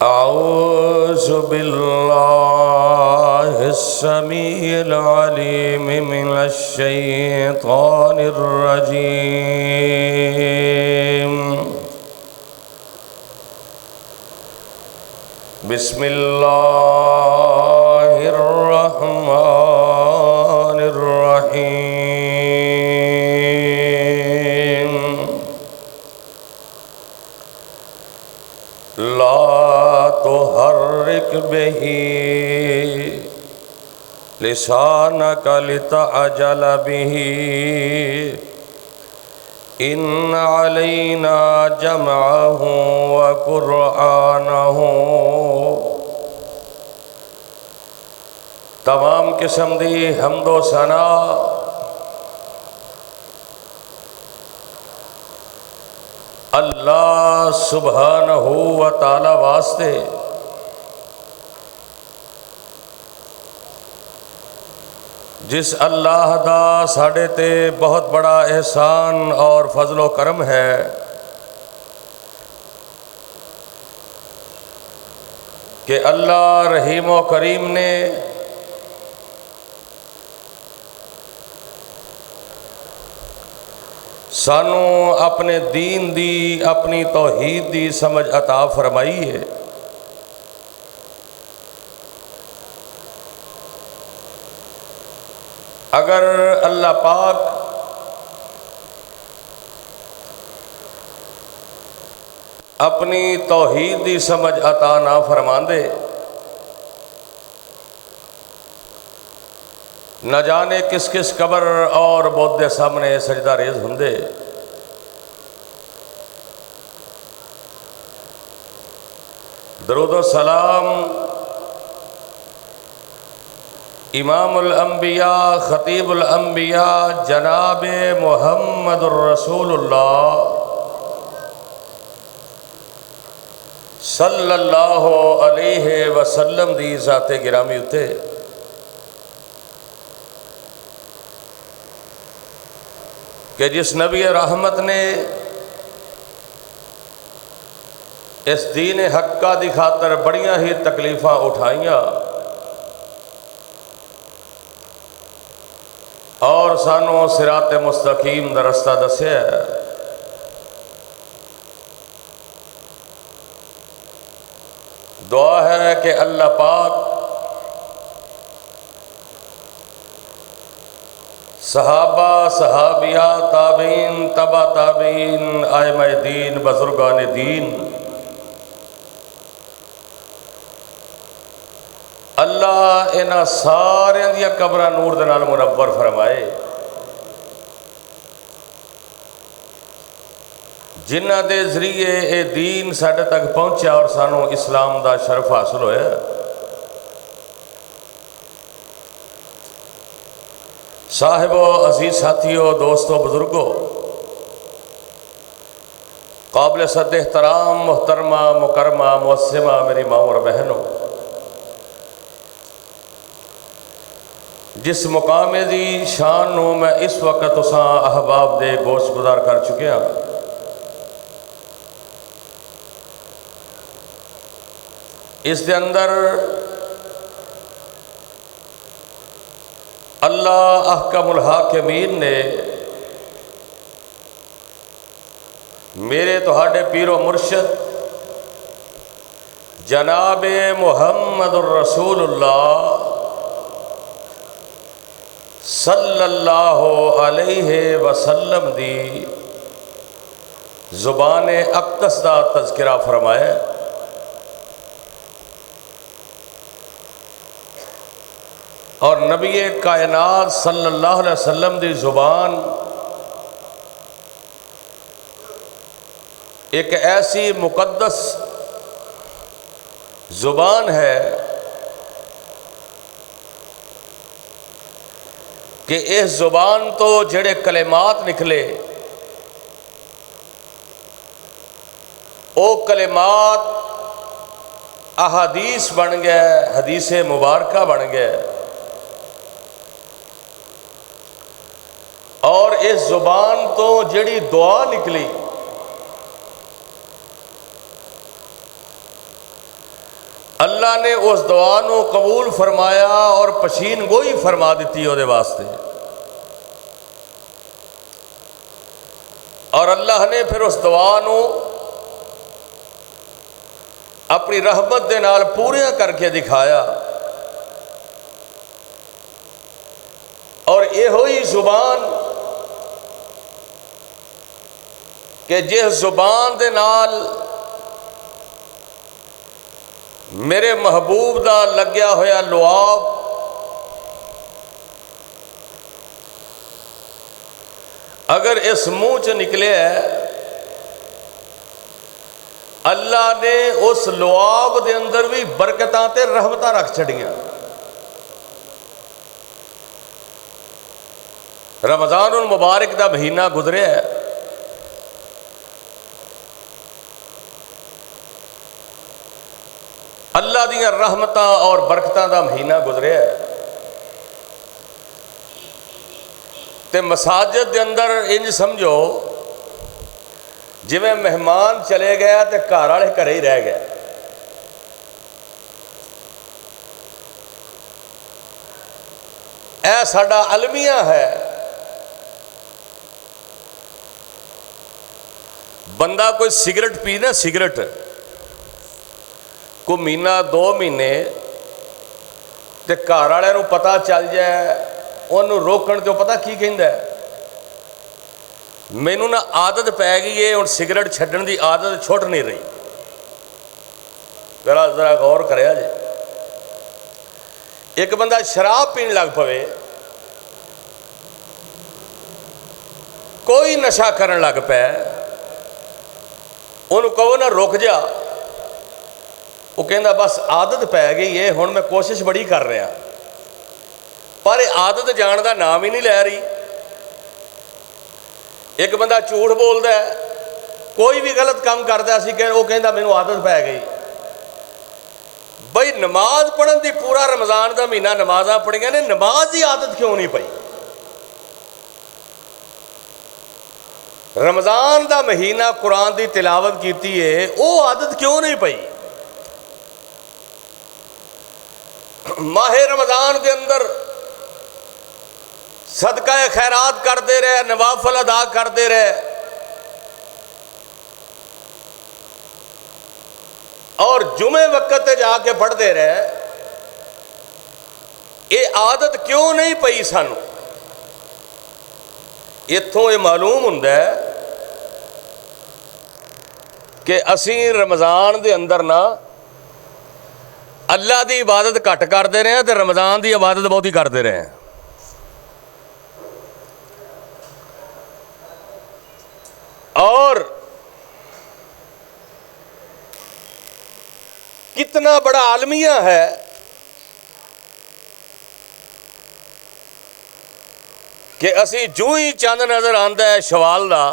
أعوذ بالله السميع العليم من الشيطان الرجيم. بسم الله الرحمن الرحيم. لا تحرك به لسانك لتعجل به إن علينا جمعه وقرآنه. تمام قسم دی حمد و ثنا اللہ سبحانہ و تعالی واسطے جس اللہ دا ساڑے تے بہت بڑا احسان اور فضل و کرم ہے کہ اللہ رحیم و کریم نے سانو اپنے دین دی اپنی توحید دی سمجھ عطا فرمائی ہے. اگر اللہ پاک اپنی توحید دی سمجھ عطا نہ فرماندے نہ جانے کس کس قبر اور بت دے سامنے سجدہ ریز ہوندے. درود و سلام امام الانبیاء خطیب الانبیاء جناب محمد الرسول اللہ صلی اللہ علیہ وسلم دی ذات گرامی اتے کہ جس نبی رحمت نے اس دین حقہ دی خاطر بڑیاں ہی تکلیفاں اٹھائیاں اور سانو صراط مستقیم دا رستہ دسیا ہے. دعا ہے کہ اللہ پاک صحابہ صحابیہ تابعین تبع تابعین ائمہ دین بزرگان دین اللہ انہاں سارے دیا قبرہ نور دے نال منور فرمائے جنہ دے ذریعے اے دین ساڈے تک پہنچا اور سانو اسلام دا شرف حاصل ہویا. صاحبو عزیز ساتھیو دوستو بزرگو قابل صد احترام محترمہ مکرمہ معصمہ میری ماں اور بہنوں، جس مقام دی شان نو میں اس وقت اساں احباب دے گوشت گزار کر چکے ہیں، اس دے اندر اللہ احکم الحاکمین نے میرے تہاڈے پیر و مرشد جناب محمد الرسول اللہ صلی اللہ علیہ وسلم دی زبان اقدس دا تذکرہ فرمایا. اور نبی کائنات صلی اللہ علیہ وسلم دی زبان ایک ایسی مقدس زبان ہے کہ اس زبان تو جڑے کلمات نکلے او کلمات احادیث بن گئے، حدیث مبارکہ بن گئے. اور اس زبان تو جڑی دعا نکلی اللہ نے اس دعا نو قبول فرمایا اور پشین گوئی فرما دیتی وہ واسطے، اور اللہ نے پھر اس دعا نو اپنی رحمت دے نال پوریا کر کے دکھایا، اور یہ ہوئی زبان کہ جس زبان دے نال میرے محبوب دا لگیا ہویا لعاب اگر اس منہ چ نکلے ہے، اللہ نے اس لعاب دے اندر بھی برکتاں تے رحمتاں رکھ چھڑیاں۔ رمضان المبارک دا مہینہ گزرے ہے، اللہ دیاں رحمتاں اور برکتاں دا مہینہ گزرے ہے، تے مساجد دے اندر انج سمجھو جویں مہمان چلے گیا تے گھر والے گھرے ہی رہ گئے۔ اے ساڈا المیہ ہے، بندہ کوئی سگریٹ پی نا، سگریٹ کو مہینہ دو مہینے تے گھر والے نوں پتہ چل جائے، انہوں روکن تے پتہ کی کہندا ہے، مینوں نہ عادت پی گئی ہے، ہن سگریٹ چھڈن دی عادت چھٹ نہیں رہی۔ ذرا غور کریا جے، ایک بندہ شراب پین لگ پوے، کوئی نشہ کرن لگ پے، انہوں کہو نا رک جا، وہ کہندا بس عادت پی گئی ہے، ہن میں کوشش بڑی کر رہا، پر عادت جان دا نام ہی نہیں لے رہی۔ ایک بندہ جھوٹ بولدا ہے، کوئی بھی غلط کام کردا اسی کہ وہ کہندا مینوں عادت پی گئی۔ بھئی نماز پڑھن دی پورا رمضان دا مہینہ نمازاں پڑھیاں نے، نماز دی عادت کیوں نہیں پئی؟ رمضان دا مہینہ قرآن دی تلاوت کیتی ہے، وہ عادت کیوں نہیں پئی؟ ماہ رمضان دے اندر صدقہ خیرات کرتے رہے، نوافل ادا کرتے رہے، اور جمعے وقت تے جا کے پڑھتے رہے، یہ عادت کیوں نہیں پئی سانو؟ اتھوں یہ معلوم ہوندا ہے کہ اسی رمضان دے اندر نا اللہ دی عبادت گھٹ کرتے رہے ہیں تے رمضان دی عبادت بہت ہی کرتے رہے ہیں۔ اور کتنا بڑا عالمیہ ہے کہ اسی جو ہی چند نظر آندا ہے شوال دا،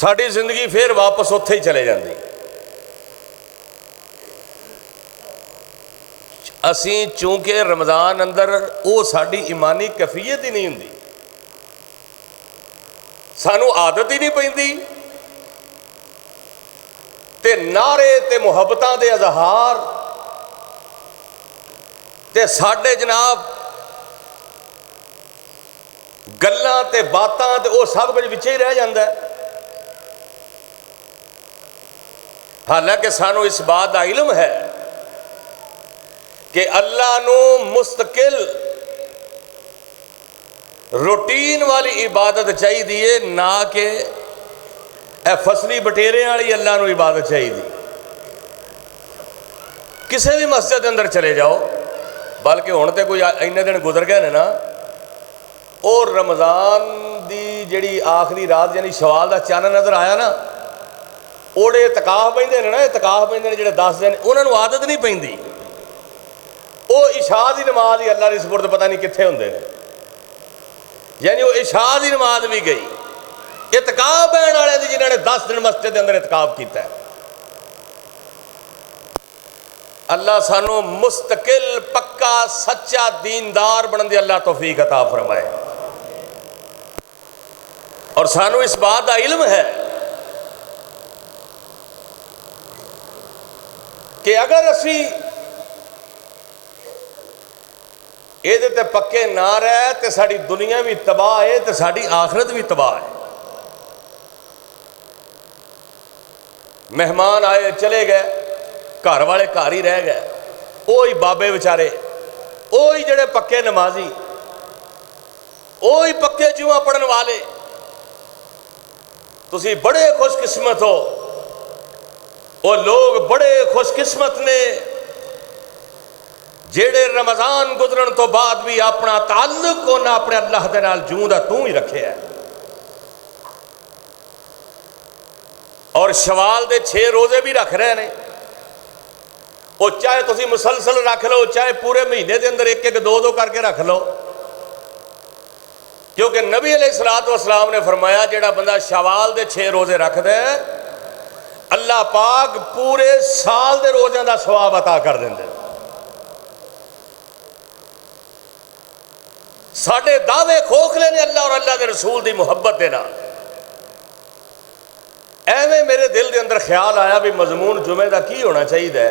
ساری زندگی پھر واپس اتھے ہی چلے جاندی۔ اسی چونکہ رمضان اندر وہ ساری ایمانی کیفیت ہی نہیں ہوندی، سانو عادت ہی نہیں پیندی، تے نعرے تے محبتاں دے اظہار تے ساڈے جناب گلاں تے باتاں تے وہ سب کچھ وچے ہی رہ جاندا ہے۔ حالانکہ سانو اس بات کا علم ہے کہ اللہ نو مستقل روٹین والی عبادت چاہیے، نہ کہ اے فصلی بٹیرے والی اللہ نو عبادت چاہیے۔ کسی بھی مسجد اندر چلے جاؤ، بلکہ ہن تے کوئی اینے دن گزر گئے نا، اور رمضان دی جڑی آخری رات یعنی شوال دا چاند نظر آیا نا، اوڑے اعتکاف پہندے نے نا، اعتکاف پہندے نے جڑے 10 دن، انہاں نوں عادت نہیں پیندی، وہ عشاء دی نماز ہی اللہ دی سپرد پتہ نہیں کتھے ہوندے نے، یعنی وہ عشاء دی نماز بھی گئی۔ اعتکاف بہن والے دی جنہوں نے 10 دن مسجد دے اندر اعتکاف کیتا ہے۔ اللہ سانو مستقل پکا سچا دیندار بنن دی اللہ توفیق عطا فرمائے، اور سانو اس بات کا علم ہے کہ اگر اسی یہ تے پکے نہ رہے تو ساری دنیا بھی تباہ ہے تو ساری آخرت بھی تباہ ہے. مہمان آئے چلے گئے, گھر والے گھر ہی رہ گئے, وہی بابے بیچارے, وہی جڑے پکے نمازی, وہی پکے جمعہ پڑھن والے. تسی بڑے خوش قسمت ہو, وہ لوگ بڑے خوش قسمت نے جیڑے رمضان گزرن تو بعد بھی اپنا تعلق کو نہ اپنے اللہ دے نال جوں دا توں ہی رکھے ہے. اور شوال دے 6 روزے بھی رکھ رہے ہیں. وہ چاہے تسی مسلسل رکھ لو, چاہے پورے مہینے دے اندر 1-1 2-2 کر کے رکھ لو, کیونکہ نبی علیہ الصلوۃ والسلام نے فرمایا جڑا بندہ شوال دے 6 روزے رکھ دے اللہ پاک پورے سال دے روزوں دا ثواب عطا کر دیندے. ساڈے دعوے کھوکھلے نے اللہ اور اللہ دے رسول دی محبت دے نال. ایویں میرے دل دے اندر خیال آیا بھی مضمون جمعے دا کی ہونا چاہیے.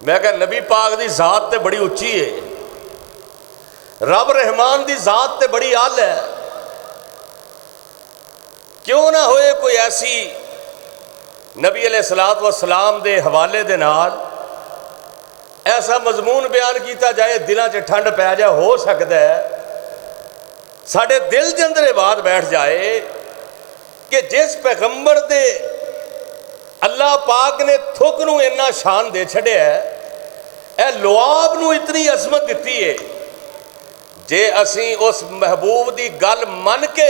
میں کہا نبی پاک دی ذات تے بڑی اچھی ہے, رب رحمان دی ذات تے بڑی اعلی ہے, کیوں نہ ہوئے کوئی ایسی نبی علیہ الصلوۃ والسلام دے حوالے دے نال ایسا مضمون بیان کیتا جائے دلاں 'چ ٹھنڈ پی جائے. ہو سکتا ہے ساڈے دل دے اندر یہ بات بیٹھ جائے کہ جس پیغمبر دے اللہ پاک نے تھک نو اتنا شان دے چھڑیا ہے, اے لعاب نو اتنی عظمت دیتی ہے, جے اسی اس محبوب دی گل من کے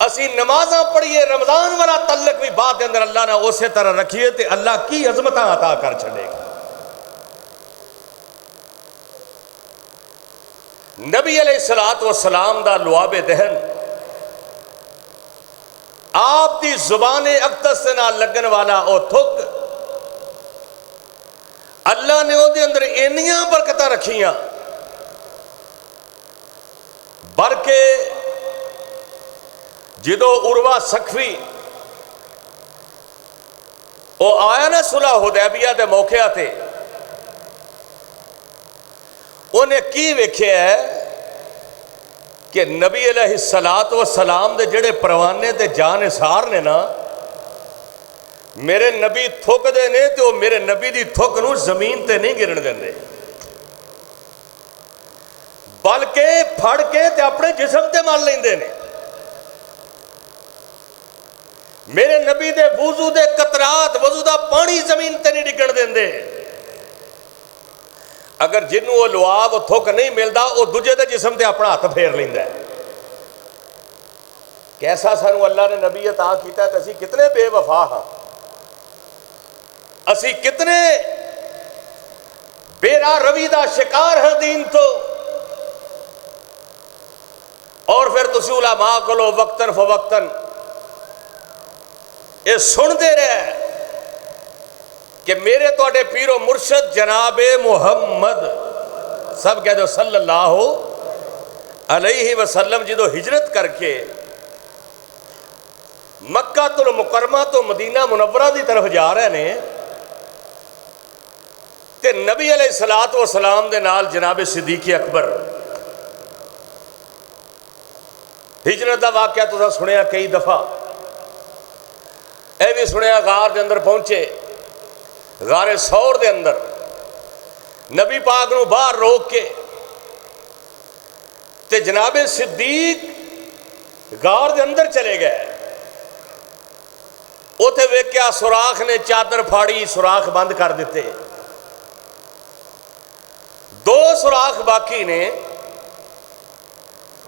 اسی نمازاں پڑھیے رمضان والا تعلق بھی بعد دے اندر اللہ نے اسی طرح رکھیے تے اللہ کی عظمتاں عطا کر چھڑے گا. نبی علیہ الصلوۃ والسلام دا لعاب دہن آپ دی زبان اقدس سے نال لگن والا او تھک اللہ نے او دے اندر اینیاں برکتاں رکھیاں, بلکہ جدو عروہ ثقفی او آیا نا صلح حدیبیہ دے موقع تے, انہیں کی ویکھیا ہے کہ نبی علیہ الصلوۃ والسلام دے جڑے پروانے تے جان نثار نے نا, میرے نبی تھک دے نے تے وہ میرے نبی دی تھک نو زمین تے نہیں گرن دیندے, بلکہ پھڑ کے تے اپنے جسم تے مل لیندے نے. میرے نبی دے وضو دے قطرات, وضو دا پانی زمین تے نہیں ڈگن دیندے. اگر جنوں وہ لعاب تھک نہیں ملتا وہ دوجے دے جسم تے اپنا ہاتھ پھیر لیندا ہے. کیسا سانو اللہ نے نبی عطا کیتا ہے, اسی کتنے بے وفا ہاں, اسی کتنے بے راہ روی دا شکار ہیں دین تو. اور پھر تسی علماء کولو وقتاً فوقتاً یہ سنتے رہے کہ میرے توڑے پیر و مرشد جناب محمد سب کہہ دو صلی اللہ علیہ وسلم جدو ہجرت کر کے مکہ المکرمہ تو مدینہ منورہ دی طرف جا رہے ہیں تے نبی علیہ الصلوۃ والسلام دے نال جناب صدیق اکبر ہجرت دا واقعہ تو سنیا کئی دفعہ, اے بھی سنیا غار دے اندر پہنچے, غار ثور دے اندر نبی پاک نو باہر روک کے تے جناب صدیق غار دے اندر چلے گئے. اوتھے ویکھیا سوراخ نے چادر پھاڑی, سوراخ بند کر دیتے, 2 سوراخ باقی نے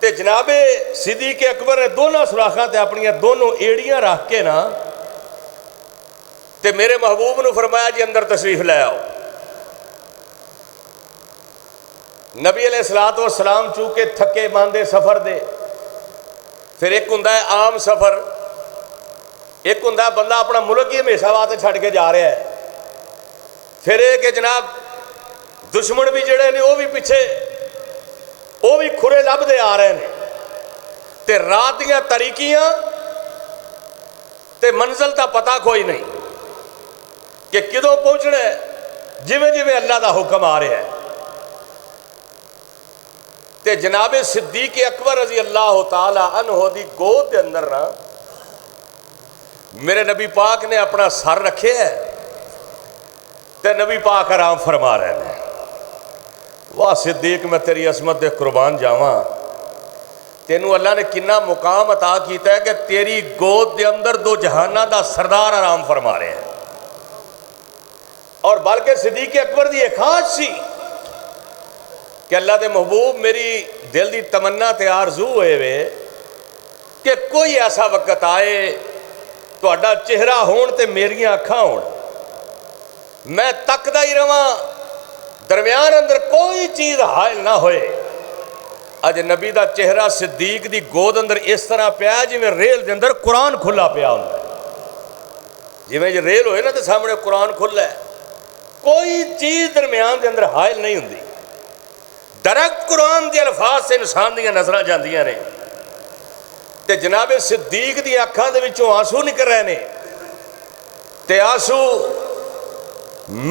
تے جناب صدیق اکبر نے دونوں سوراخاں تے اپنی دونوں ایڑیاں رکھ کے نا تے میرے محبوب نو فرمایا جی اندر تشریف لے آؤ. نبی علیہ الصلوۃ والسلام چونکہ تھکے ماندے سفر دے, پھر ایک ہوندا ہے عام سفر, ایک ہوندا ہے بندہ اپنا ملک ہی ہمیشہ واسطے چھڈ کے جا رہا ہے, پھر ایک جناب دشمن بھی جڑے نے وہ بھی پیچھے وہ بھی کھرے لب دے آ رہے ہیں تے رات دیاں تاریکیاں تے منزل تا پتہ کوئی نہیں. کہ کدوں پہنچنا ہے، جویں جویں اللہ دا حکم آ رہا ہے۔ تے جناب صدیق اکبر رضی اللہ تعالی عنہ دی گود دے اندر نا میرے نبی پاک نے اپنا سر رکھے ہے تے نبی پاک آرام فرما رہے ہیں۔ واہ صدیق میں تیری عظمت دے قربان جاواں، تینوں اللہ نے کنا مقام عطا کیتا ہے کہ تیری گود دے اندر دو جہانہ دا سردار آرام فرما رہے ہیں۔ اور بلکہ صدیق اکبر دی ایک خواہش سی کہ اللہ دے محبوب میری دل دی تمنا تے آرزو ہوئے وے کہ کوئی ایسا وقت آئے تہاڈا چہرہ ہون تے میریاں اکھاں ہون، میں تکدا ہی رواں، درمیان اندر کوئی چیز حائل نہ ہوئے۔ اج نبی دا چہرہ صدیق دی گود اندر اس طرح پیا جویں ریل دے اندر قرآن کھلا پیا ہوندا ہے، جویں جے ریل ہوئے نا تے سامنے قرآن کھلا ہے، کوئی چیز درمیان دے اندر حائل نہیں ہوندی، ڈائریکٹ قرآن دی الفاظ سے انسان دیاں نظراں جاندیاں نے۔ تے جناب صدیق دی اکھاں دے وچوں آنسو نکل رہے نے، تے آنسو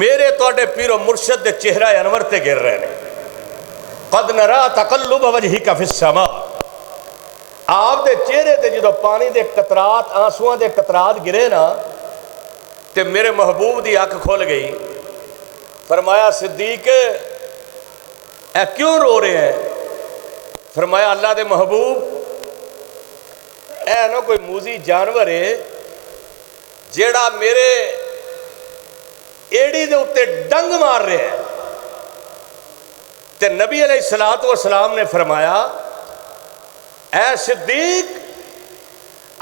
میرے تواڈے پیر و مرشد دے چہرہ انور تے گر رہے نے۔ قد نرا تقلب وجہک فی السماء، آپ دے چہرے تے جدو پانی دے قطرات آنسواں دے قطرات گرے نا تے میرے محبوب دی اکھ کھل گئی۔ فرمایا صدیق اے کیوں رو رہے ہیں؟ فرمایا اللہ دے محبوب اے نا کوئی موذی جانور ہے جیڑا میرے ایڑی دے اتے ڈنگ مار رہے ہیں۔ تے نبی علیہ السلام نے فرمایا اے صدیق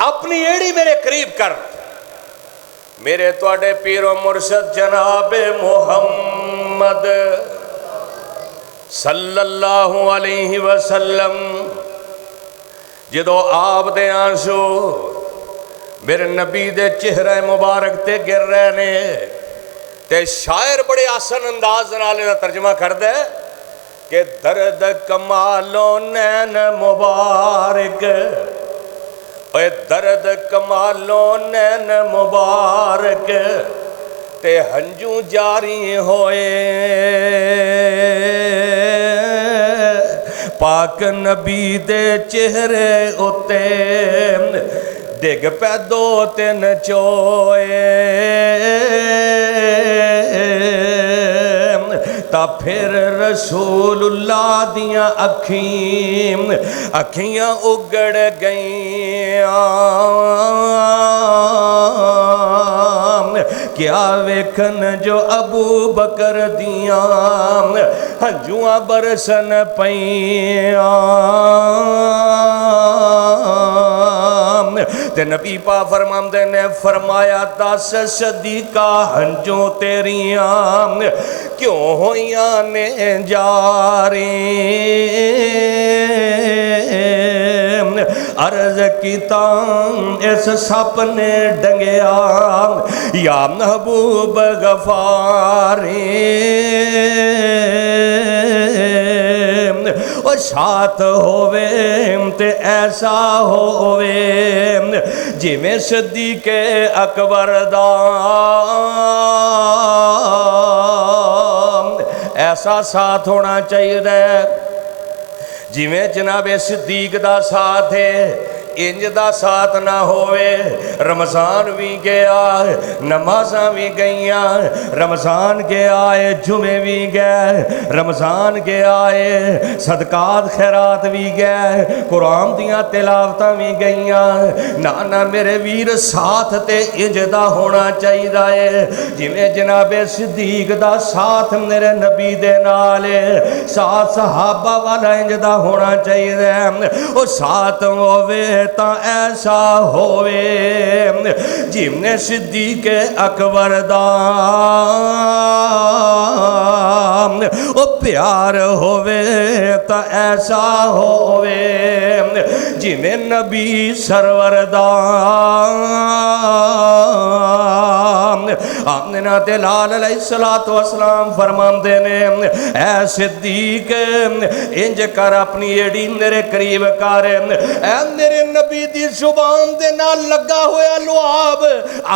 اپنی ایڑی میرے قریب کر، میرے تواڈے پیر و مرشد جناب محمد صلی اللہ علیہ وسلم جدو آپ دے آنسو میرے نبی دے چہرہ مبارک تے گر رہے نے تے شاعر بڑے آسن انداز نالے دا ترجمہ کر دے کہ درد کمالو نین مبارک، اے درد کمالو نین مبارک تے ہنجو جاری ہوئے پاک نبی دے چہرے اتے ڈگ پہ دو تین چوئے تا پھر رسول اللہ دیاں اکھیاں اگڑ گئیاں، کیا ویکھن جو ابو بکر دیاں ہنجواں برسن پیاں۔ تے نبی پا فرماندے نے فرمایا 10 صدیقہ ہنجوں تیریاں کیوں ہویاں نے جاری، عرض کیتا اس سپ نے ڈنگیا یا محبوب غفاری، او ساتھ ہووے تے ایسا ہووے جی میں صدیق اکبر دا ایسا ساتھ ہونا چاہیے جی میں جناب صدیق دا ساتھ ہے، انج دا ساتھ نہ ہوئے۔ رمضان بھی گیا، نمازاں بھی گئیاں، رمضان کے آئے جمعے بھی گئے، رمضان کے آئے صدقات خیرات بھی گئے، قرآن دیاں تلاوتاں بھی گئیاں۔ نانا میرے ویر ساتھ تے انج دا ہونا چاہیے جی میں جناب صدیق دا ساتھ میرے نبی دے نالے ساتھ صحابہ والا انج دا ہونا چاہیے، او ساتھ ہوئے تا ایسا ہوئے جی میں صدیق اکبر دا او پیار ہوئے تا ایسا ہوئے جی میں نبی سرور دا آمنہ تے لال علیہ السلام فرماندے نے اے صدیق انج کر اپنی ایڑی میرے قریب کر، اے میرے نبی دی زبان دے نال لگا ہویا لعاب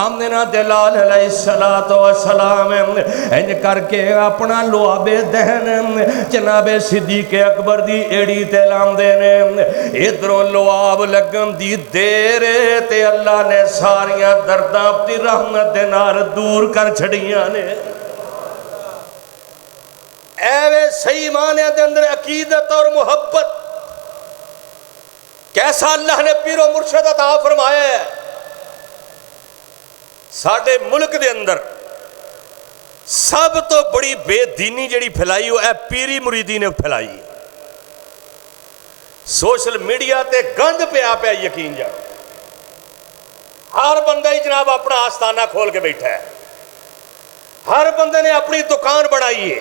آمنہ تے لال علیہ السلام انج کر کے اپنا لعاب دہن جناب صدیق اکبر دی ایڑی تے لاندے نے، ادھروں لعاب لگن دی دیر تے اللہ نے ساریاں درداں اپنی رحمت دے نال دور کر چھڑیاں نے۔ ایوے صحیح معنی دے اندر عقیدت اور محبت کیسا اللہ نے پیر و مرشد عطا فرمایا ہے۔ ساڈے ملک دے اندر سب تو بڑی بے دینی جڑی پھیلائی وہ اے پیری مریدی نے پھیلائی، سوشل میڈیا تے گند پیا پیا یقین جا، ہر بندہ ہی جناب اپنا آستانہ کھول کے بیٹھا ہے، ہر بندے نے اپنی دکان بنائی ہے،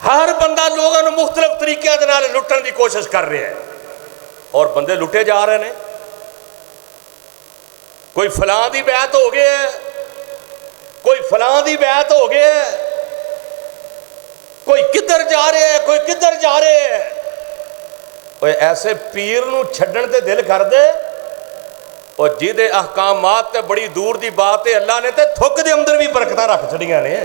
ہر بندہ لوگوں نے مختلف طریقے دے نال لٹن دی کوشش کر رہے ہیں اور بندے لٹے جا رہے ہیں۔ کوئی فلاں دی بیعت ہو گئے ہے، کوئی فلاں دی بیعت ہو گئے ہے، کوئی کدھر جا رہے ہیں، کوئی کدھر جا رہے ہیں۔ کوئی ایسے پیر نو چھڈن تے دل کر دے اور جیدے احکامات تے بڑی دور دی بات ہے، اللہ نے تے تھک دے اندر بھی برکتاں رکھ چھڑیاں نے۔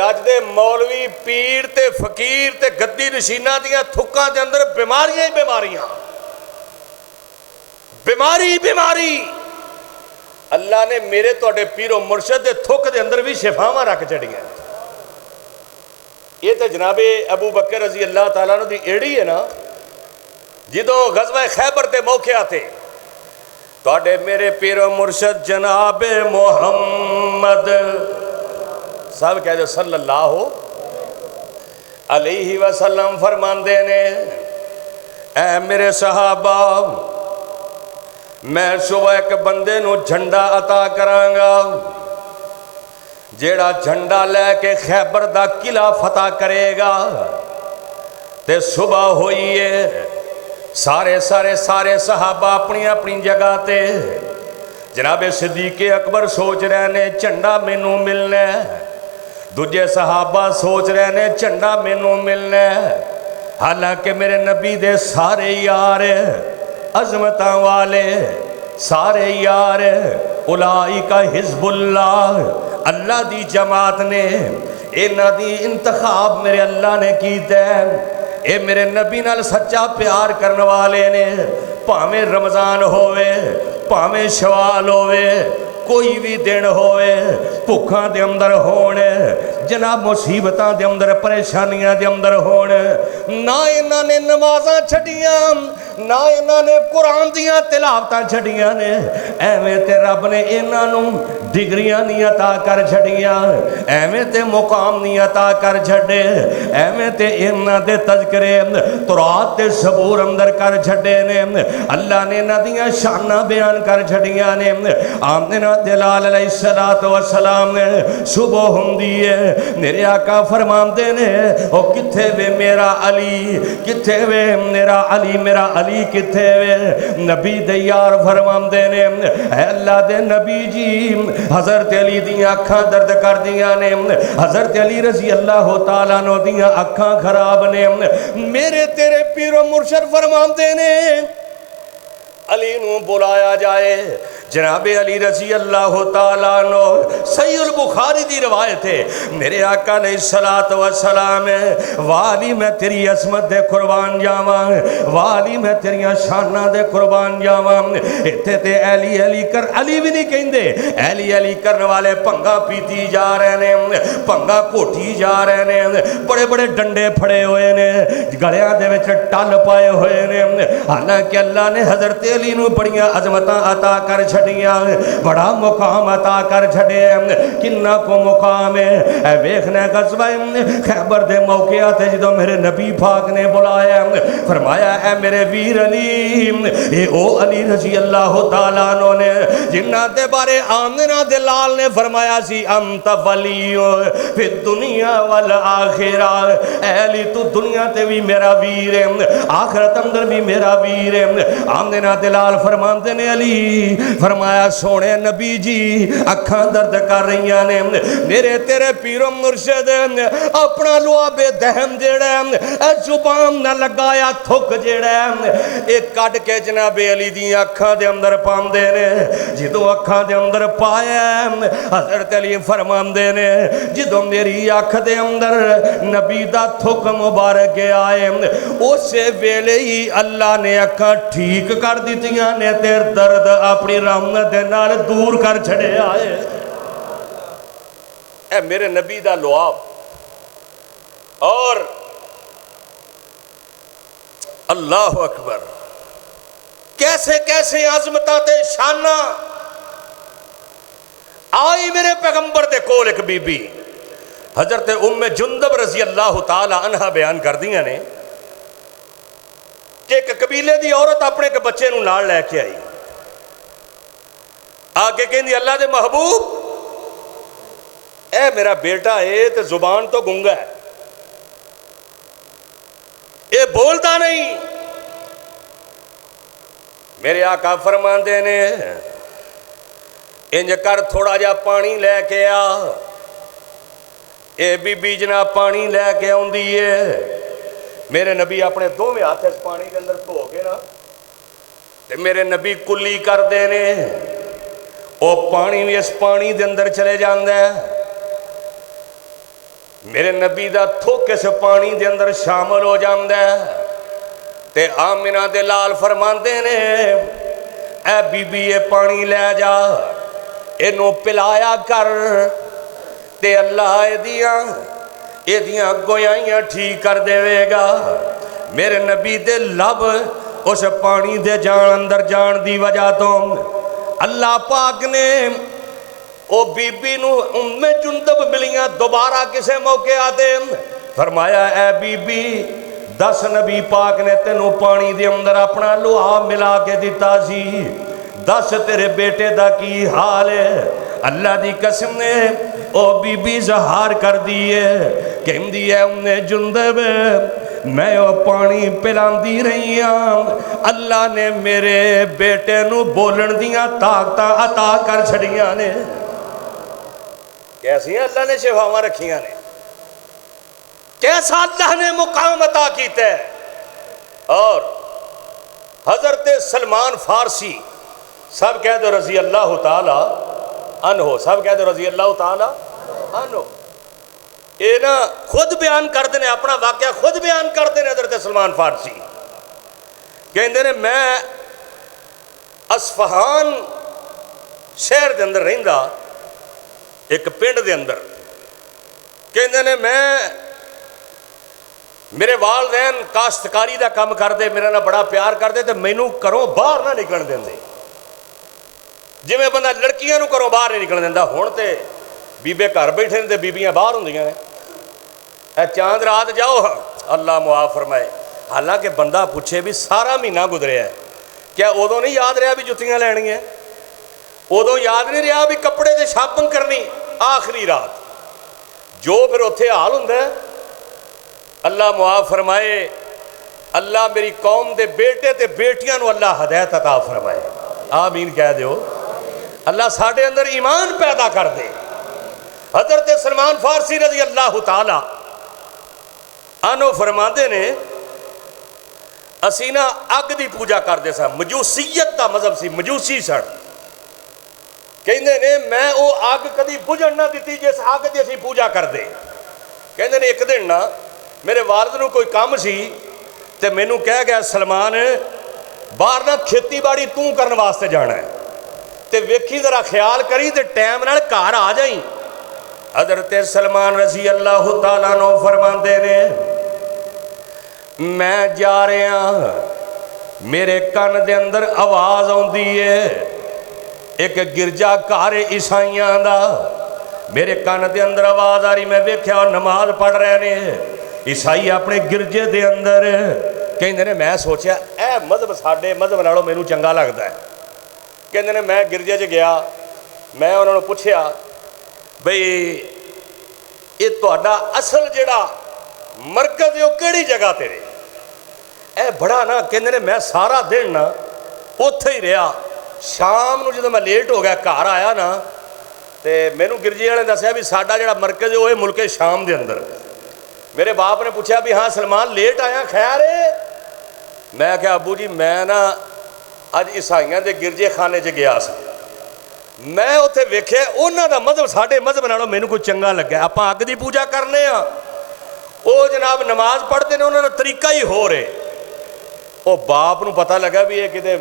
آج دے مولوی پیر تے فقیر تے گدی نشینہ دیاں تھکاں دے اندر بیماریاں ہی بیماریاں، بیماری بیماری۔ اللہ نے میرے توڑے پیر و مرشد دے تھک دے اندر بھی شفاواں رکھ چھڑیاں۔ یہ تے جناب ابو بکر رضی اللہ تعالیٰ نے دی ایڑی ہے نا، جدوں غزوہ خیبر دے موقع آتے توڑے میرے پیر و مرشد جناب محمد صاحب کہہ دے صلی اللہ علیہ وسلم فرماندے نے اے میرے صحابہ میں صبح ایک بندے نو جھنڈا عطا کرانگا جیڑا جھنڈا لے کے خیبر دا قلعہ فتح کرے گا تے صبح ہوئیے سارے صحابہ اپنی اپنی جگہ تے جناب صدیق اکبر سوچ رہے نے جھنڈا مینوں ملنا ہے، دوجے صحابہ سوچ رہے نے جھنڈا مینوں ملنا ہے، حالانکہ میرے نبی دے سارے یار عظمتاں والے سارے یار اولائکا حزب اللہ دی جماعت نے انہاں دی انتخاب میرے اللہ نے کیتا ہے۔ اے میرے نبی نال سچا پیار کرنے والے نے پاویں رمضان ہوئے پاویں شوال ہوئے کوئی بھی دن ہوئے بھکھاں دے اندر ہونے جناب مصیبتاں دے اندر پریشانیاں دے اندر ہونے، نہ انہاں نے نمازاں چھڑیاں نہ انہاں نے قرآن دیاں تلاوتاں چھڑیاں نے، ایویں تے رب نے انہاں نو ڈگریاں نہیں عطا کر چھڑیاں، ایویں تے مقام نہیں عطا کر چھڑے، ایویں تے انہاں دے تذکرے تورات تے زبور اندر کر چھڑے نے، اللہ نے انہاں دیاں شاناں بیان کر چھڑیاں نے۔ آمنہ دلال علیہ السلام نے صبح ہوندی ہے میرے آقا فرماندے نے او کتھے وے میرا علی، کتھے وے میرا علی کتھے وے؟ نبی دے یار فرماندے نے اے اللہ دے نبی جی حضرت علی دیاں اکھاں درد کر دیاں نے، حضرت علی رضی اللہ تعالیٰ عنہ دیاں اکھاں خراب نے، میرے تیرے پیر و مرشد فرماندے نے علی نو بلایا جائے۔ جناب علی رضی اللہ تعالیٰ عنہ صحیح البخاری دی روایت ہے میرے آقا علیہ السلام والی میں تیری عظمت دے قربان جاواں، والی میں تیریاں شانہ دے قربان جاواں، اتھے تے علی کر علی بھی نہیں کہندے علی کرنے والے پنگا پیتی جا رہے ہیں پنگا کوٹھی جا رہے ہیں بڑے بڑے ڈنڈے پھڑے ہوئے نے گلیاں دے وچ ٹل پائے ہوئے نے، حالانکہ اللہ نے حضرت علی نو بڑیاں عظمتاں عطا کر چھڑیاں بڑا مقام عطا کر چھڑے کنہ کو مقام ہے۔ اے ویکھنا غزوہ خیبر دے موقعہ تے جدوں میرے نبی پاک نے بلایا فرمایا اے میرے ویر علی، اے او علی رضی اللہ تعالیٰ عنہ نے جنہ دے بارے آمنہ دلال نے فرمایا سی انت ولی فی الدنیا والآخرہ، اے علی تو دنیا تے بھی میرا ویر ہے آخرت اندر بھی میرا ویر ہے۔ آمنہ دلال فرماندے نے علی فرمایا سونے نبی جی اکھاں درد کر رہی نے، میرے تیرے پیرو مرشد اپنا لعاب دہم جیڑا اے زبان نہ لگایا تھک جیڑا ایک کٹ کے جناب علی دی اکھاں دے اندر پاندے نے، جدو اکھاں دے اندر پایا حضرت علی فرماندے نے جدو میری اکھ دے اندر نبی دا تھک مبارک آئے اسے ویلے ہی اللہ نے اکھاں ٹھیک کر دیتیاں نے، تیر درد اپنی رحمت دے نال دور کر چھڑے آئے۔ اے میرے نبی دا لعاب اور اللہ اکبر کیسے کیسے عظمتاں تے شانہ آئی میرے پیغمبر دے کول ایک بی بی حضرت ام جندب رضی اللہ تعالی عنہ بیان کر دیا نے کہ ایک قبیلے دی عورت اپنے ایک بچے نو نال لے کے آئی، آگے کہندی اللہ دے محبوب اے میرا بیٹا اے تے زبان تو گنگا ہے، اے بولتا نہیں۔ میرے آقا فرماندے نے انج کر تھوڑا جا پانی لے کے آ، اے بی بی جناب پانی لے کے آن دیئے، میرے نبی اپنے دو میں ہاتھ اس پانی کے اندر دھو کے نا تے میرے نبی کلی کر دینے، او پانی بھی اس پانی دے اندر چلے جاندے، میرے نبی دا تھوک اس پانی دے اندر شامل ہو جاندے، تے آمنہ دے لال فرماندے نے اے بی بی یہ پانی لے جا انہوں پلایا کر تے اللہ ایدیاں گویائیاں ٹھیک کر دے گا۔ میرے نبی دے لب اس پانی دے جان اندر جان دی وجہ تو اللہ پاک نے او بی بی نو ام جندب ملیاں دوبارہ کسے موقع آتے فرمایا اے بی بی 10 نبی پاک نے تینوں پانی دے اندر اپنا لعاب ملا کے دیتا سی، 10 تیرے بیٹے دا کی حال ہے؟ اللہ دی قسم نے او بی بی ظہار کر دیئے کہ اندی ہے ام جندب میں او پانی پلان دی رہی ہوں، اللہ نے میرے بیٹے نو بولن دیاں طاقتاں عطا کر چھڑیاں نے۔ کیسی ہیں اللہ نے شفاواں رکھیاں نے، کیسا اللہ نے مقام عطا کیتا ہے۔ اور حضرت سلمان فارسی سب کہہ دو رضی اللہ تعالی عنہ، سب کہہ دو رضی اللہ تعالی عنہ، یہ نا خود بیان کر دینے اپنا واقعہ خود بیان کر دینے حضرت سلمان فارسی کہندے نے میں اصفہان شہر دے اندر رہندا ایک پنڈ دے اندر، کہندے نے میرے والدین کاشتکاری دا کام کر دے، میرے نہ بڑا پیار کر دے تے مینوں کروں باہر نہ نکلن دیندے، جی میں بندہ لڑکیاں نو کروں باہر نہیں نکلن دیندہ، ہون تے بیبے گھر بیٹھے تے بیبیاں باہر ہوندیاں نے، اے چاند رات جاؤ اللہ معاف فرمائے، حالانکہ بندہ پوچھے بھی سارا مہینہ گزرے ہے، کیا ادوں نہیں یاد رہا بھی جتیاں لینی ہیں، ادوں یاد نہیں رہا بھی کپڑے تے شاپنگ کرنی، آخری رات جو پھر اتھے حال ہوندا ہے۔ اللہ معاف فرمائے، اللہ میری قوم دے بیٹے تے بیٹیاں نو اللہ ہدایت عطا فرمائے، آمین کہہ دیو، اللہ ساڑھے اندر ایمان پیدا کر دے۔ حضرت سلمان فارسی رضی اللہ تعالی عنہ فرماندے نے اسی نا اگ دی پوجا کر دے سا، مجوسیت دا مذہب سی، مجوسی سڑ کہندے نے میں او اگ کدی بجھن نہ دیتی جس اگ دی اسی پوجا کر دے۔ کہندے نے ایک دن نا میرے والد نو کوئی کام سی تے مینوں کہہ گیا سلمان باہر نہ کھیتی باڑی توں کرن واسطے جانا ہے تے ویکھی ذرا خیال کری تے ٹائم نال گھر آ جائیں۔ حضرت سلمان رضی اللہ تعالیٰ عنہ فرماندے نے میں جا رہا میرے کان دے اندر آواز آندی ہے ایک گرجا گھر عیسائیاں دا، میرے کان دے اندر آواز آ رہی، میں ویکھیا اور نماز پڑھ رہے نے عیسائی اپنے گرجے دے اندر، کہندے نے میں سوچیا اے مذہب ساڈے مذہب نالوں مینوں چنگا لگدا ہے، کہندے نے میں گرجے چ گیا، میں انہوں نے پوچھیا بھئی یہ تہاڈا اصل جڑا مرکز ہے وہ کیڑی جگہ تے رہے؟ اے بڑا نا کہندے نے میں سارا دن نا اوتھے ہی رہا، ਸ਼ਾਮ ਨੂੰ ਜਦੋਂ ਮੈਂ ਲੇਟ ਹੋ ਗਿਆ ਘਰ ਆਇਆ ਨਾ ਤੇ ਮੈਨੂੰ ਗਿਰਜੇ ਵਾਲੇ ਨੇ ਦੱਸਿਆ ਵੀ ਸਾਡਾ ਜਿਹੜਾ ਮਰਕਜ਼ ਉਹ ਹੈ ਮੁਲਕੇ ਸ਼ਾਮ ਦੇ ਅੰਦਰ। ਮੇਰੇ ਬਾਪ ਨੇ ਪੁੱਛਿਆ ਵੀ ਹਾਂ ਸਲਮਾਨ ਲੇਟ ਆਇਆ ਖੈਰ ਹੈ? ਮੈਂ ਕਿਹਾ ਅੱਬੂ ਜੀ ਮੈਂ ਨਾ ਅੱਜ ਈਸਾਈਆਂ ਦੇ ਗਿਰਜੇ ਖਾਨੇ 'ਚ ਗਿਆ ਸੀ, ਮੈਂ ਉੱਥੇ ਵੇਖਿਆ ਉਹਨਾਂ ਦਾ ਮਜ਼ਹਬ ਸਾਡੇ ਮਜ਼ਹਬ ਨਾਲੋਂ ਮੈਨੂੰ ਕੋਈ ਚੰਗਾ ਲੱਗਾ। ਆਪਾਂ ਅੱਗ ਦੀ ਪੂਜਾ ਕਰਨੇ ਆ, ਉਹ ਜਨਾਬ ਨਮਾਜ਼ ਪੜ੍ਹਦੇ ਨੇ, ਉਹਨਾਂ ਦਾ ਤਰੀਕਾ ਹੀ ਹੋਰ ਹੈ। ਉਹ ਬਾਪ ਨੂੰ ਪਤਾ ਲੱਗਾ ਵੀ ਇਹ ਕਿਤੇ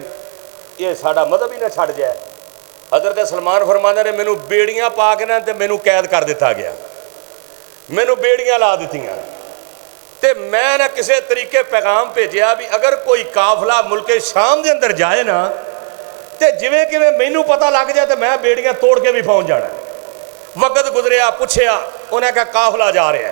ਇਹ ਸਾਡਾ ਮਜ਼ਹਬ ਹੀ ਨਾ ਛੱਡ ਜਾਏ। ਹਜ਼ਰਤ ਸਲਮਾਨ ਫਰਮਾਉਂਦੇ ਨੇ ਮੈਨੂੰ ਬੇੜੀਆਂ ਪਾ ਕੇ ਨਾ ਤੇ ਮੈਨੂੰ ਕੈਦ ਕਰ ਦਿੱਤਾ ਗਿਆ, ਮੈਨੂੰ ਬੇੜੀਆਂ ਲਾ ਦਿੱਤੀਆਂ ਤੇ ਮੈਂ ਨਾ ਕਿਸੇ ਤਰੀਕੇ ਪੈਗਾਮ ਭੇਜਿਆ ਵੀ ਅਗਰ ਕੋਈ ਕਾਫਲਾ ਮੁਲਕੇ ਸ਼ਾਮ ਦੇ ਅੰਦਰ ਜਾਏ ਨਾ ਤੇ ਜਿਵੇਂ ਕਿਵੇਂ ਮੈਨੂੰ ਪਤਾ ਲੱਗ ਜਾਏ ਤੇ ਮੈਂ ਬੇੜੀਆਂ ਤੋੜ ਕੇ ਵੀ ਪਹੁੰਚ ਜਾਣਾ। ਵਕਤ ਗੁਜ਼ਰਿਆ, ਪੁੱਛਿਆ, ਉਹਨੇ ਕਿਹਾ ਕਾਫਲਾ ਜਾ ਰਿਹਾ।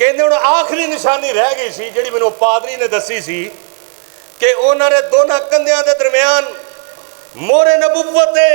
ਕਹਿੰਦੇ ਹੁਣ ਆਖਰੀ ਨਿਸ਼ਾਨੀ ਰਹਿ ਗਈ ਸੀ ਜਿਹੜੀ ਮੈਨੂੰ ਪਾਦਰੀ ਨੇ ਦੱਸੀ ਸੀ ਕਿ ਉਹਨਾਂ ਦੇ ਦੋਨਾਂ ਕੰਧਿਆਂ ਦੇ ਦਰਮਿਆਨ ਮੋਹਰੇ ਨਬੂਵਤ ਹੈ।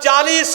40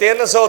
300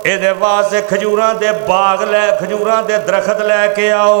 ਇਹਦੇ ਵਾਸਤੇ ਖਜੂਰਾਂ ਦੇ ਬਾਗ ਲੈ ਖਜੂਰਾਂ ਦੇ ਦਰਖਤ ਲੈ ਕੇ ਆਓ।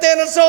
300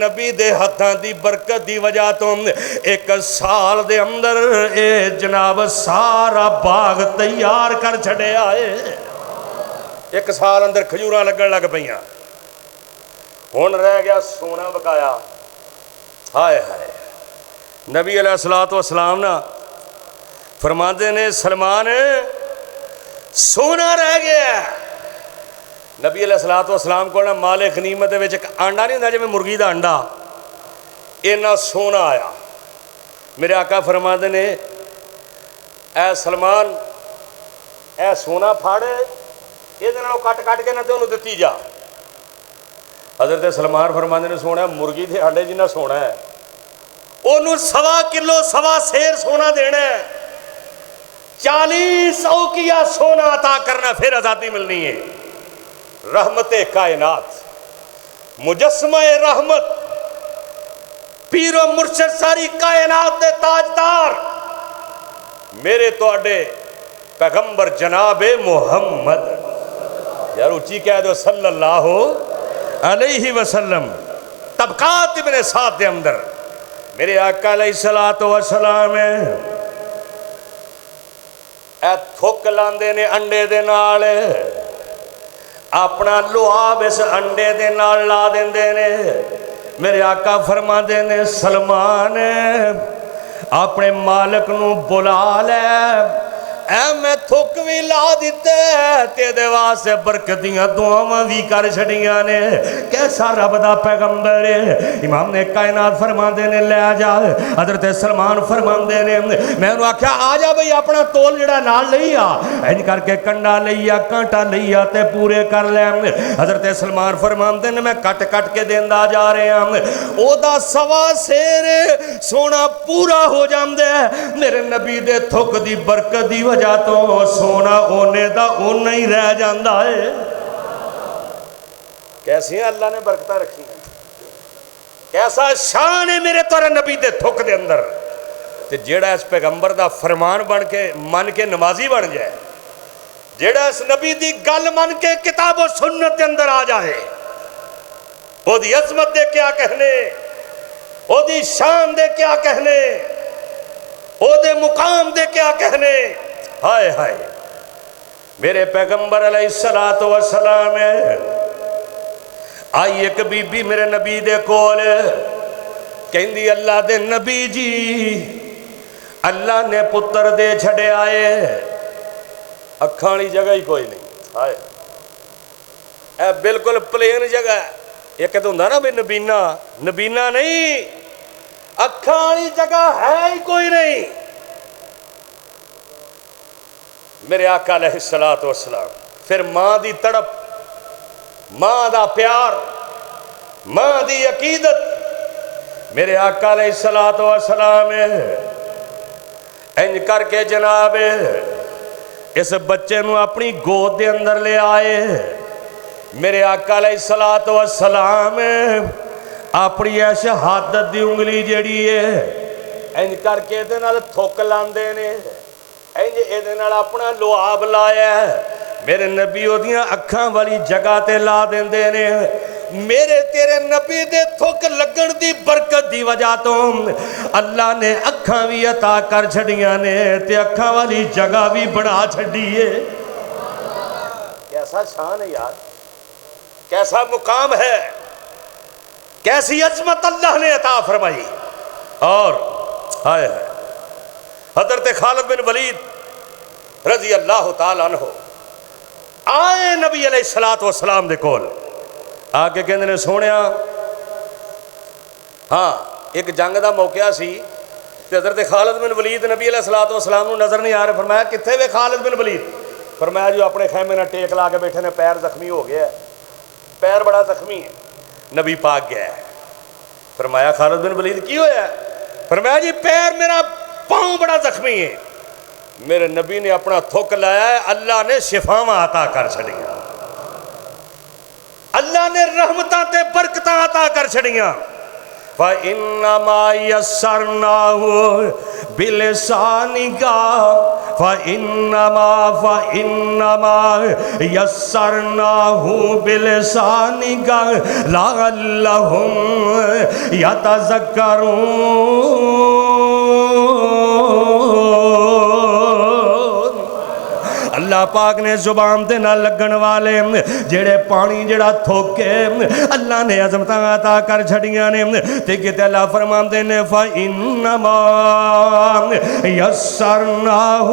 نبی دے ہتھاں دی برکت دی وجہ تو ایک سال دے اندر اے جناب سارا باغ تیار کر چھڑے آئے ایک سال اندر کھجوراں لگن لگ پئیاں ہن رہ گیا سونا بقایا ہائے ہائے نبی علیہ الصلوۃ والسلام نا فرماندے نے سلمان سونا رہ گیا نبی علیہ الصلوۃ والسلام کو نا مال غنیمت وچ ایک انڈا نہیں ہوندا جویں مرغی دا انڈا اینا سونا آیا میرے آقا فرماندے نے اے سلمان اے سونا پھاڑ یہ کٹ کٹ کے نہ تے انہوں دتی جا حضرت سلمان فرماندے نے سونا مرغی دے انڈے جنہ سونا ہے انہوں 1.25 کلو 1.25 سیر سونا دینا ہے 40 اوقیہ سونا عطا کرنا پھر آزادی ملنی ہے رحمت کائنات مجسمہ رحمت پیر و مرشد ساری کائنات دے تاجدار میرے تو اڈے پیغمبر جناب محمد یار اچھی کہہ دو صلی اللہ علیہ وسلم طبقات ابن سعد دے اندر میرے آقا علیہ الصلوۃ والسلام اے تھک لاندے نے انڈے دے نال اپنا لعاب اس انڈے دے نال لا دیندے نے میرے آقا فرما دے نے سلمان اپنے مالک نو بلا لے اے میں تھک بھی لا دیتے تیرے واسطے برکتیاں دعاواں بھی کر چھڑیاں نے کیسا رب دا پیغمبر ہے امام نے کائنات فرماندے نے لے جا حضرت سلمان فرماندے نے میں انہوں آکھیا آ جا بھئی اپنا تول جڑا نال لئیا اینج کر کے کنڈا لئیا کانٹا لئیا تے پورے کر لے حضرت سلمان فرماندے نے میں کٹ کٹ کے دیندہ جا رہے ہیں او دا 1.25 سیر سونا پورا ہو جاندے میرے نبی دے تھک دی برکت دی وجہ تو سونا اونے دا اونا ہی رہ جاندہ ہے کیسی ہیں اللہ نے برکتہ رکھی ہیں کیسا شان ہے میرے تورے نبی دے تھک دے اندر تے جیڑا اس پیغمبر دا فرمان بن کے من کے نمازی بن جائے جیڑا اس نبی دی گل من کے کتاب و سنت دے اندر آ جائے وہ دی عظمت دے کیا کہنے وہ دی شان دے کیا کہنے وہ دے مقام دے کیا کہنے ہائے ہائے میرے پیغمبر علیہ الصلوۃ والسلام آئی ایک بی بی میرے نبی دے کول کہندی اللہ دے نبی جی اللہ نے پتر دے چھڑے آئے اکھاں جگہ ہی کوئی نہیں ہائے اے بالکل پلین جگہ ہے یہ کہتے ہوں نا بھی نبینا نہیں اکھاں جگہ ہے ہی کوئی نہیں میرے آقا علیہ الصلوۃ والسلام پھر ماں دی تڑپ ماں دا پیار ماں دی عقیدت میرے آقا علیہ الصلوۃ والسلام انج کر کے جناب اس بچے نو اپنی گود دے اندر لے آئے میرے آقا علیہ الصلوۃ والسلام اپنی ایس شہادت دی انگلی جڑی ہے انج کر کے دے نال تھوک لاندے نے انج اے دے نال اپنا لعاب لایا ہے میرے نبی اودیاں اکھاں والی جگہ تے لا دیندے نے میرے تیرے نبی دے تھوک لگن دی برکت دی وجہ تو اللہ نے اکھاں بھی عطا کر چھڑیاں نے تے اکھاں والی جگہ بھی بنا چھڑیے کیسا شان ہے یار کیسا مقام ہے کیسی عظمت اللہ نے عطا فرمائی اور ہائے ہائے حضرت خالد بن ولید رضی اللہ تعالیٰ عنہ آئے نبی علیہ الصلوۃ والسلام دے کول آگے کہندے نے سونیا ہاں ایک جنگ دا موقعہ سی تے حضرت خالد بن ولید نبی علیہ الصلوۃ والسلام نو نظر نہیں آ رہے فرمایا کتھے وے خالد بن ولید فرمایا جو اپنے خیمے نہ ٹیک لا کے بیٹھے نے پیر زخمی ہو گیا ہے پیر بڑا زخمی ہے نبی پاک گیا ہے فرمایا خالد بن ولید کی ہویا ہے فرمایا جی پیر میرا پاؤں بڑا زخمی ہے میرے نبی نے اپنا تھوک لایا ہے اللہ نے شفاواں عطا کر چھڑیاں اللہ نے رحمتاں تے برکتاں عطا کر چھڑیاں فَإِنَّمَا يَسَّرْنَاهُ بِلِسَانِكَ فإنما يسرناه بلسانك لعلهم يتذكرون۔ اللہ پاک نے زبان دے نال لگن والے جڑے پانی جڑا تھوکے اللہ نے عظمتاں عطا کر چھڑیاں نے تے کتے اللہ فرماندے نے فإنما يسرناه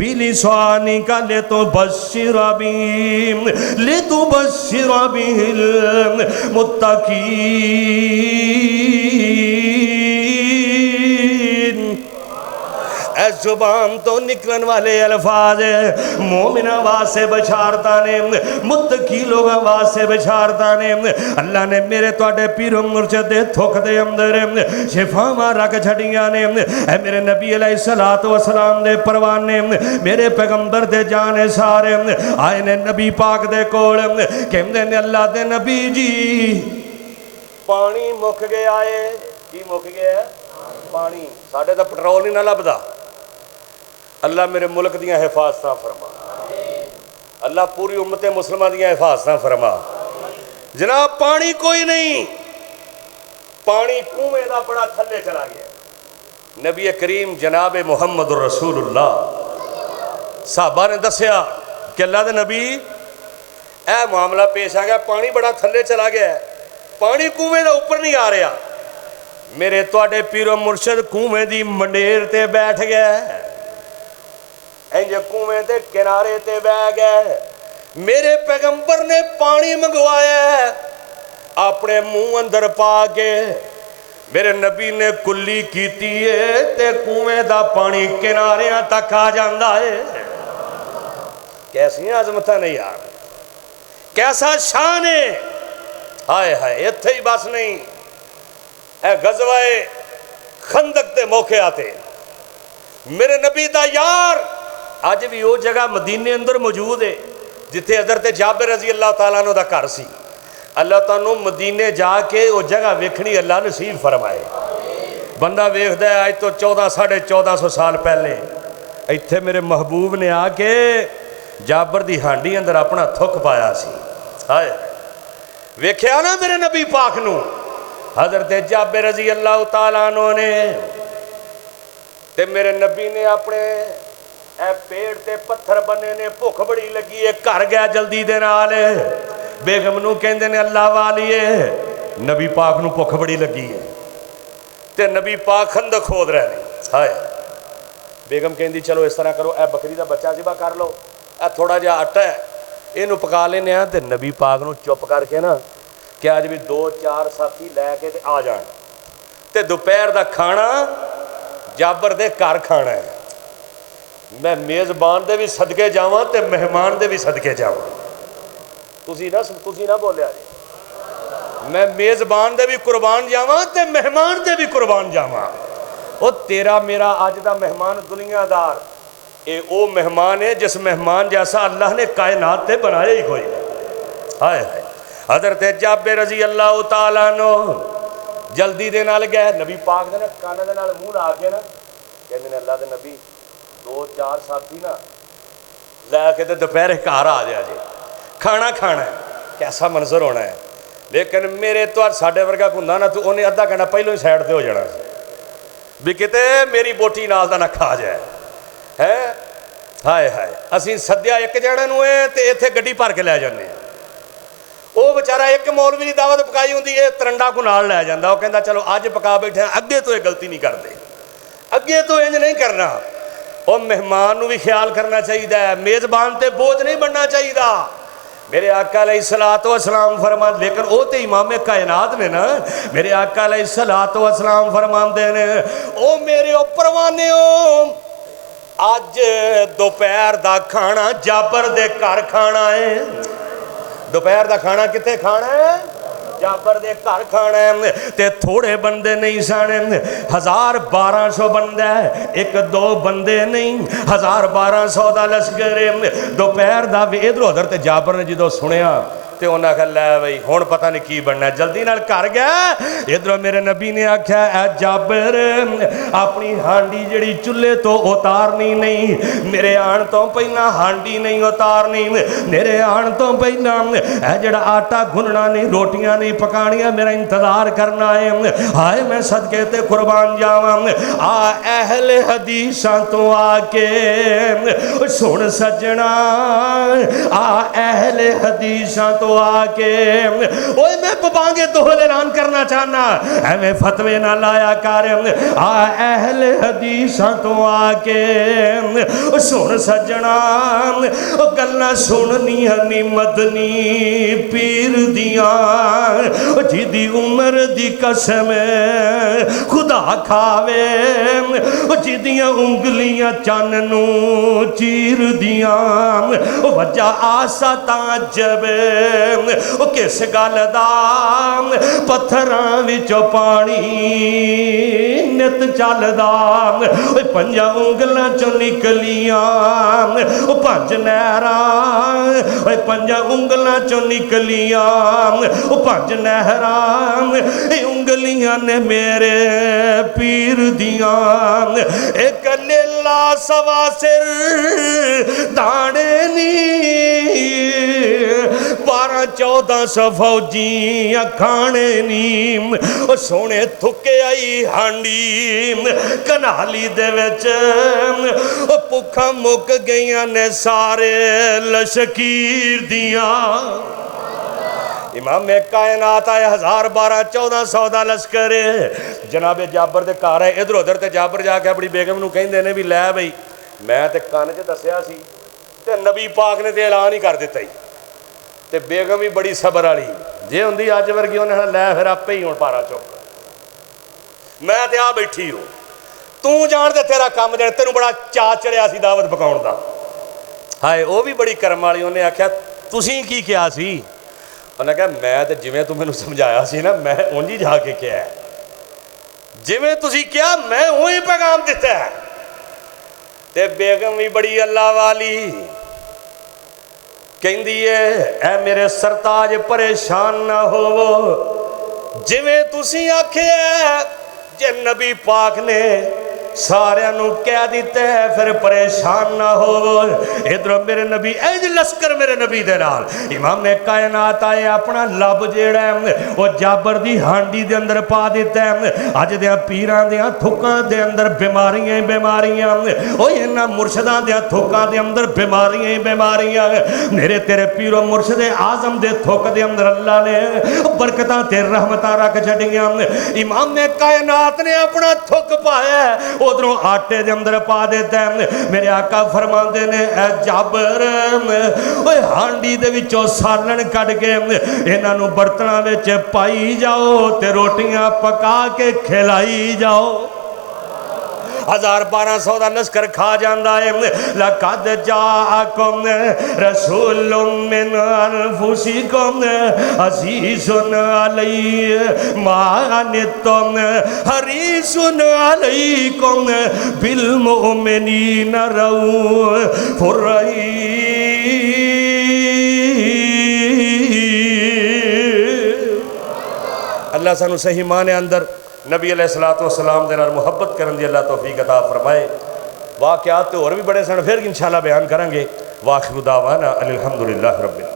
بلسانك لتبشر به المتقين۔ اے زبان تو نکلن والے الفاظ مومن واسے بشارتانے متقی لوگ واسے بشارتانے اللہ نے میرے توڑے پیر و مرشد دے تھوک دے اندر شفاواں رکھ چھڑیاں نے۔ اے میرے نبی علیہ السلام دے پروانے میرے پیغمبر دے جانے سارے آئے نے نبی پاک دے کول کہندے نے اللہ دے نبی جی پانی مک گیا ہے۔ کی مک گیا ہے؟ پانی۔ ساڑھے دا پٹرول نہیں نہ لبدا۔ اللہ میرے ملک دیاں حفاظتاں فرما، اللہ پوری امت مسلمہ دیاں حفاظتاں فرما۔ جناب پانی کوئی نہیں، پانی کنویں دا بڑا تھلے چلا گیا۔ نبی کریم جناب محمد رسول اللہ صحابہ نے دسیا کہ اللہ دے نبی اے معاملہ پیش آ گیا، پانی بڑا تھلے چلا گیا ہے، پانی کنویں دا اوپر نہیں آ رہا۔ میرے توڑے پیر و مرشد کنویں دی منڈیر تے بیٹھ گئے، انجھے کنویں تے کنارے تے بیٹھ گئے۔ میرے پیغمبر نے پانی منگوایا ہے اپنے منہ اندر پا کے، میرے نبی نے کلی کیتی ہے تے کنویں دا پانی کناریاں تک آ جاندہ ہے۔ کیسی عظمتاں نہیں یار، کیسا شان ہے۔ ہائے ہائے اتھے ہی بس نہیں، اے غزوہ خندق دے موقع آتے میرے نبی دا یار آج بھی وہ جگہ مدینے اندر موجود ہے جتے حضرت جابر رضی اللہ تعالیٰ عنہ دا گھر سی۔ اللہ تعالیٰ مدینے جا کے وہ جگہ ویکھنی اللہ نصیب فرمائے۔ بندہ ویکھدا ہے آج تو 1400 سال پہلے ایتھے میرے محبوب نے آ کے جابر دی ہانڈی اندر اپنا تھک پایا سی۔ ہائے ویکھیا نا میرے نبی پاک نو، حضرت جابر رضی اللہ تعالیٰ عنہ نے تے میرے نبی نے اپنے اے پیڑ تے پتھر بنے نے، بھوک بڑی لگی ہے، گھر گیا جلدی دے نال۔ بیگم نو کہندے نے اللہ والیے نبی پاک نو بھوک بڑی لگی ہے تے نبی پاک خندق کھود رہے ہیں۔ ہائے بیگم کہندی چلو اس طرح کرو، اے بکری دا بچہ ذبح کر لو، اے تھوڑا جہا آٹا ہے اینو پکا لینے ہیں تے نبی پاک نو چپ کر کے نا کہ آج بھی 2-4 ساتھی لے کے تے آ جان تے دوپہر دا کھانا جابر دے گھر کھانا ہے۔ میں میزبان دے بھی صدقے جاواں تے مہمان دے بھی صدقے جاواں۔ تسی نہ بولیا جی، میں میزبان دے بھی قربان جاواں تے مہمان دے بھی قربان جاواں۔ او تیرا میرا آج دا مہمان دنیا دار اے او مہمان ہے جس مہمان جیسا اللہ نے کائنات تے بنایا ہی کوئی نہیں۔ ہائے ہائے حضرت جابر رضی اللہ تعالیٰ عنہ جلدی دے نال گئے، نبی پاک دے نا کانے دے نال منہ لا کے نا کہندے نے اللہ دے نبی 2-4 ساتھی نا لے کے تے دوپہر گھر آ جائے جی، کھانا کھانا ہے۔ کیسا منظر ہونا ہے، لیکن میرے تو ساڈے ورگا ہوندا نا تو انہیں ادھا گھنٹہ پہلوں ہی سائڈ تے ہو جانا سی بھی کتے میری بوٹی نال دا نہ کھا جائے ہے۔ ہائے ہائے اسی سدیا ایک جنے نو ہے تے ایتھے گڈی بھر کے لے جانے، وہ بیچارہ ایک مولوی دی دعوت پکائی ہوندی ہے ترنڈا کو نال لے جاندا، وہ کہندا چلو اج پکا بیٹھے ہیں، اگے تو یہ غلطی نہیں کرتے، اگے تو انج نہیں کرنا۔ اور مہمان نو بھی خیال کرنا چاہیے، میزبان تے بوجھ نہیں بننا چاہیے۔ میرے آقا علیہ السلام فرمان، لیکن وہ تے امام کائنات نے نا، میرے آقا علیہ السلام فرمان دے نے او میرے پروانے ہو آج دوپہر دا کھانا جابر دے گھر کھانا ہے۔ دوپہر دا کھانا کتے کھانا ہے؟ جابر دے گھر کھانا ہے تے تھوڑے بندے نہیں سانے، 1200 بندہ ہے، 1-2 بندے نہیں، 1200 دا لشکر۔ دوپہر دا ادھر حضرت جابر نے جدو سنیا تے انہاں آکھیا لے بھئی ہن پتہ نہیں کی بننا جلدی نال کر گیا ادھر میرے نبی نے آکھیا اے جابر اپنی ہانڈی جڑی چولہے تو اتارنی نہیں میرے آن تو پہلا ہانڈی نہیں اتارنی میرے آن تو پہلا اے جڑا آٹا گھننا نہیں روٹیاں نہیں پکانیاں میرا انتظار کرنا ہے ہائے میں صدقے تے قربان جاواں آ اہل حدیثاں تو آ کے سن سجنا آ اہل حدیثاں تو آ کے اوے میں پپانگے دوہل اعلان کرنا چاہنا اے میں فتوے نہ لایا کر آ اہل حدیثاں تو آ کے سن سجنا گلاں سننیاں نی مدنی پیر دیاں جی دی عمر دی قسم خدا کھاوے جی دیاں انگلیاں چاننو چیر دیاں وجہ آسا تعجب کس گل دا پتھراں وچوں پانی نت چلدا پنجاں انگلاں چوں نکلیاں پنج نہراں پنجاں انگلاں چوں نکلیاں پنج نہراں انگلیاں نے میرے پیر دیاں ایک لیلا سوا سر دانے نی 12-14 فوجی کھانے نیم سونے تھکے آئی ہانڈی کنالی دے وچ پکھا مک گئیاں نے سارے لشکیر دیاں امام کائنات آئے 1000-1200-1400 دا لشکر جناب جابر دے کار ہے ادھر ادھر تے جابر جا کے اپنی بیگم نو کہیں دینے بھی لے بھئی میں تے کان چ دسیا سی تے نبی پاک نے تے اعلان ہی کر دیتا ہی تے بیگم بھی بڑی صبر والی جے ہوندی اج ورگی انہاں لے پھر آپے ہی ہن پارا چک میں تے آ بیٹھی ہوں تو جان دے تیرا کام دے تینوں بڑا چا چڑھیا سی دعوت پکاؤن دا ہائے او بھی بڑی کرم والی انہیں آکھیا تسیں کی کیا سی انہوں نے کہا میں تے جویں تو میں نے سمجھایا سی نا میں اونجی جا کے کیا ہے جویں تسی کیا میں وہی پیغام دیتا ہے تے بیگم بھی بڑی اللہ والی کہیں دیئے اے میرے سرتاج پریشان نہ ہو جویں تسی آکھے ہے جے نبی پاک نے سارے انہوں کہہ دیتے ہیں پھر پریشان نہ ہو ادھر میرے نبی ایج لشکر میرے نبی دے نال امام کائنات آئے اپنا لب جیڑا ہے وہ جابر دی ہانڈی دے اندر پا دیتے ہیں آج دیاں پیران دیاں تھکان دے اندر بیماریاں وہ انہاں مرشدان دیاں تھکان دے اندر بیماریاں میرے تیرے پیر و مرشد اعظم دے تھک دے اندر اللہ نے برکتاں تے رحمتاں رکھ چھڑیاں امام کائنات نے اپنا تھک پایا ہے ادھروں آٹے دے اندر پا دیتا ہے میرے آقا فرماندے نے اے جابر ہانڈی دے وچوں سالن کٹ کے انہاں نوں برتناں وچ پائی جاؤ تے روٹیاں پکا کے کھلائی جاؤ 1200 دا لشکر کھا جاندا ہے لقد جاءکم رسول من انفسکم عزیز علی ما عنتم حریص علیکم بالمؤمنین رؤوف رحیم اللہ سانو صحیح معنی اندر نبی علیہ السلام دے نال محبت کرن دی اللہ توفیق عطا فرمائے واقعات تے اور بھی بڑے سن پھر انشاءاللہ بیان کریں گے واخر دعوانا الحمدللہ رب العالمین